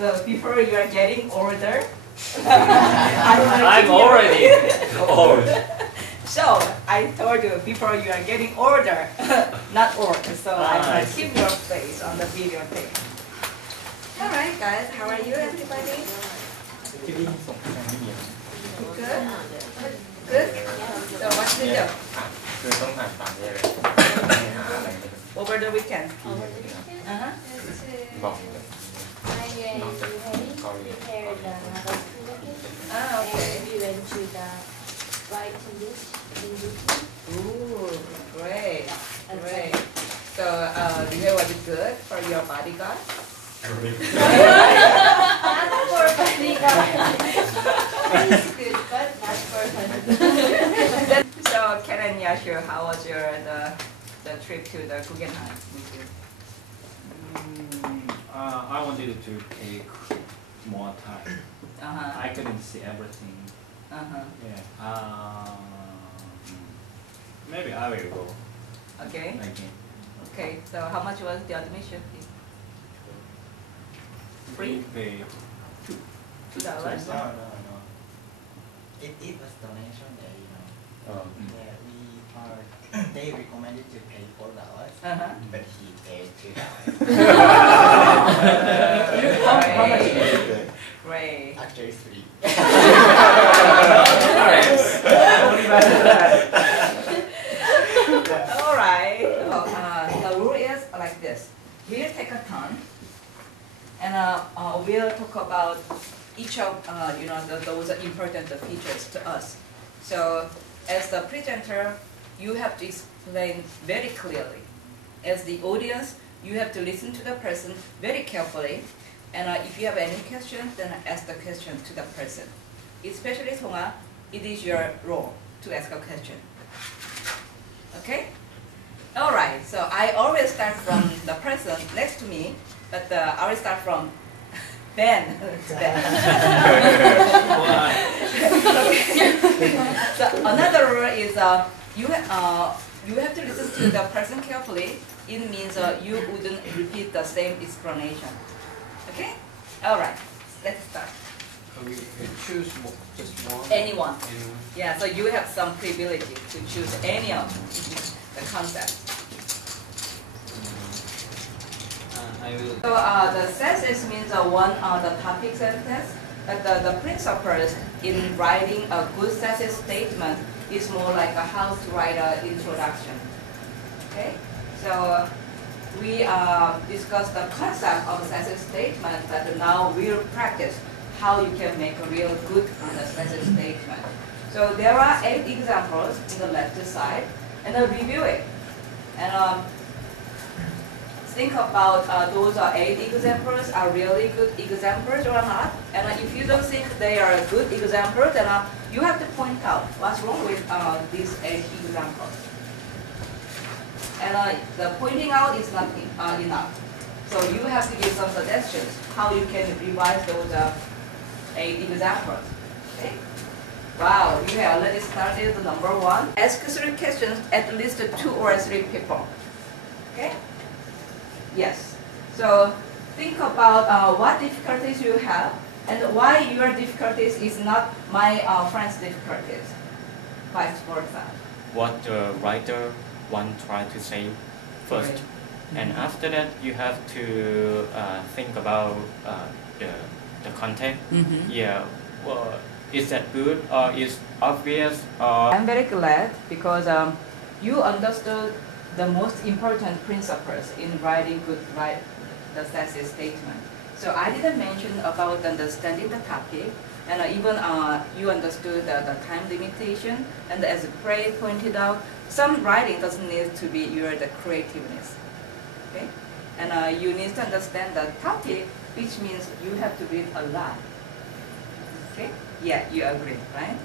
So before you are getting older, I'm already old. So I told you before you are getting older, not old. So I keep your face on the video tape. All right, guys. How are you, everybody? Good. Good. So what to do? Over the weekend. Okay. We went to the right beach in YouTube. Ooh, great. Great. So, was it good for your bodyguard? Not for bodyguard. It's good, but not for bodyguard. So, Ken and Yashu, how was the trip to the Guggenheim Museum? I wanted to take more time. I couldn't see everything. Yeah. Maybe I will go Okay. again. Okay. So, how much was the admission fee? Free? Pay $2? No. It was donation day, you know. Yeah, they recommended to pay $4, but he paid $2. How much is it? Great. Actually, 3. All right. The rule is like this. We'll take a turn, and we'll talk about each of those important features to us. So, as the presenter, you have to explain very clearly. As the audience, you have to listen to the person very carefully. And if you have any questions, then ask the question to the person. Especially Songa, it is your role to ask a question. Okay? All right. So I always start from the person next to me, but I will start from Ben. So another rule is you have to listen to the person carefully. It means you wouldn't repeat the same explanation. Okay? All right. Let's start. We choose just one? Anyone. Yeah, so you have some privilege to choose any of the concepts. I will. So the senses means one the topic sentence, but the principles in writing a good thesis statement is more like how to write an introduction. Okay? So we discussed the concept of thesis statement, but now we'll practice how you can make a real good thesis statement. So there are 8 examples in the left side, and review it. And think about those 8 examples are really good examples or not. And if you don't think they are good examples, then you have to point out what's wrong with these 8 examples. And the pointing out is not enough. So you have to give some suggestions how you can revise those 8 examples. Okay? Wow, you have already started the number 1. Ask 3 questions at least 2 or 3 people. Okay? Yes. So think about what difficulties you have and why your difficulties is not my friend's difficulties. Vice versa. What the writer try to say first, and after that you have to think about the content. Yeah. Well, is that good or is obvious or? I'm very glad because you understood the most important principles in writing the thesis statement. So I didn't mention about understanding the topic, and even you understood the time limitation, and as Prey pointed out, some writing doesn't need to be the creativeness. Okay? And you need to understand the topic, which means you have to read a lot. Okay? Yeah, you agree, right?